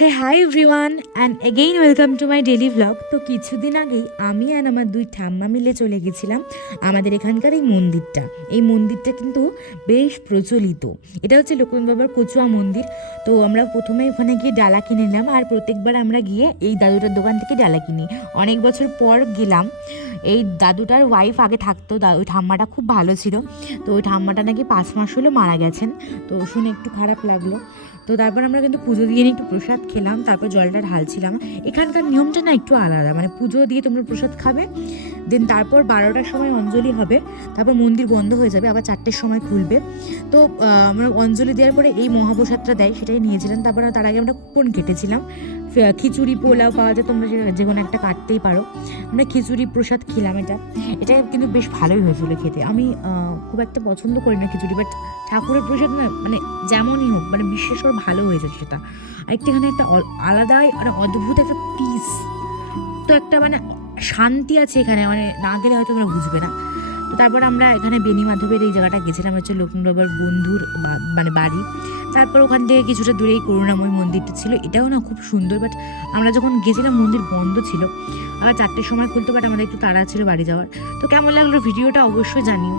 Hey hi everyone and again welcome to my daily vlog. তো কিছুদিন আগেই আমি আর আমার দুই ঠাম্মা মিলে চলে গেছিলাম আমাদের এখানকার এই মন্দিরটা কিন্তু বেশ প্রচলিত। এটা হচ্ছে লোকনাথ বাবার কচুয়া মন্দির। তো আমরা প্রথমে ওখানে গিয়ে ডালা কিনে নিলাম, আর প্রত্যেকবার আমরা গিয়ে এই দাদুটার দোকান থেকে ডালা কিনি। অনেক বছর পর গেলাম। এই দাদুটার ওয়াইফ আগে থাকতো, ওই ঠাম্মাটা খুব ভালো ছিল। তো ওই ঠাম্মাটা নাকি 5 মাস হলো মারা গেছেন। তো শুনে একটু খারাপ লাগলো। তো তারপর আমরা কিন্তু পুজো দিয়ে একটু প্রসাদ খেলাম, তারপর জলটা ঢালছিলাম। এখানকার নিয়মটা না একটু আলাদা, মানে পুজো দিয়ে তোমরা প্রসাদ খাবে, দেন তারপর 12টার সময় অঞ্জলি হবে, তারপর মন্দির বন্ধ হয়ে যাবে, আবার 4টের সময় খুলবে। তো আমরা অঞ্জলি দেওয়ার পরে এই মহাপ্রসাদটা দেয়, সেটাই নিয়েছিলাম। তারপরে তার আগে আমরা কুপন কেটেছিলাম, খিচুড়ি পোলাও পাওয়া যায়, তোমরা যে কোনো একটা কাটতেই পারো। আমরা খিচুড়ি প্রসাদ খেলাম। এটা কিন্তু বেশ ভালোই হয়েছিল খেতে। আমি খুব একটা পছন্দ করি না খিচুড়ি, বাট ঠাকুরের প্রসাদ না, মানে যেমনই হোক, মানে বিশেষ করে ভালো হয়েছে সেটা। আর এখানে একটা আলাদাই মানে অদ্ভুত একটা পিস, তো একটা মানে শান্তি আছে এখানে, মানে না গেলে হয়তো তোমরা বুঝবে না। তো তারপর আমরা এখানে বেনি মাধবের এই জায়গাটা গেছিলাম, হচ্ছে লোকনাথ বাবার বন্ধুর মানে বাড়ি। তারপর ওখান থেকে কিছুটা দূরেই করুণাময় মন্দিরটা ছিল, এটাও না খুব সুন্দর। বাট আমরা যখন গেছিলাম মন্দির বন্ধ ছিল, আবার 4টের সময় খুলতো, বাট আমাদের একটু তাড়া ছিল বাড়ি যাওয়ার। তো কেমন লাগলো ভিডিওটা অবশ্যই জানিও।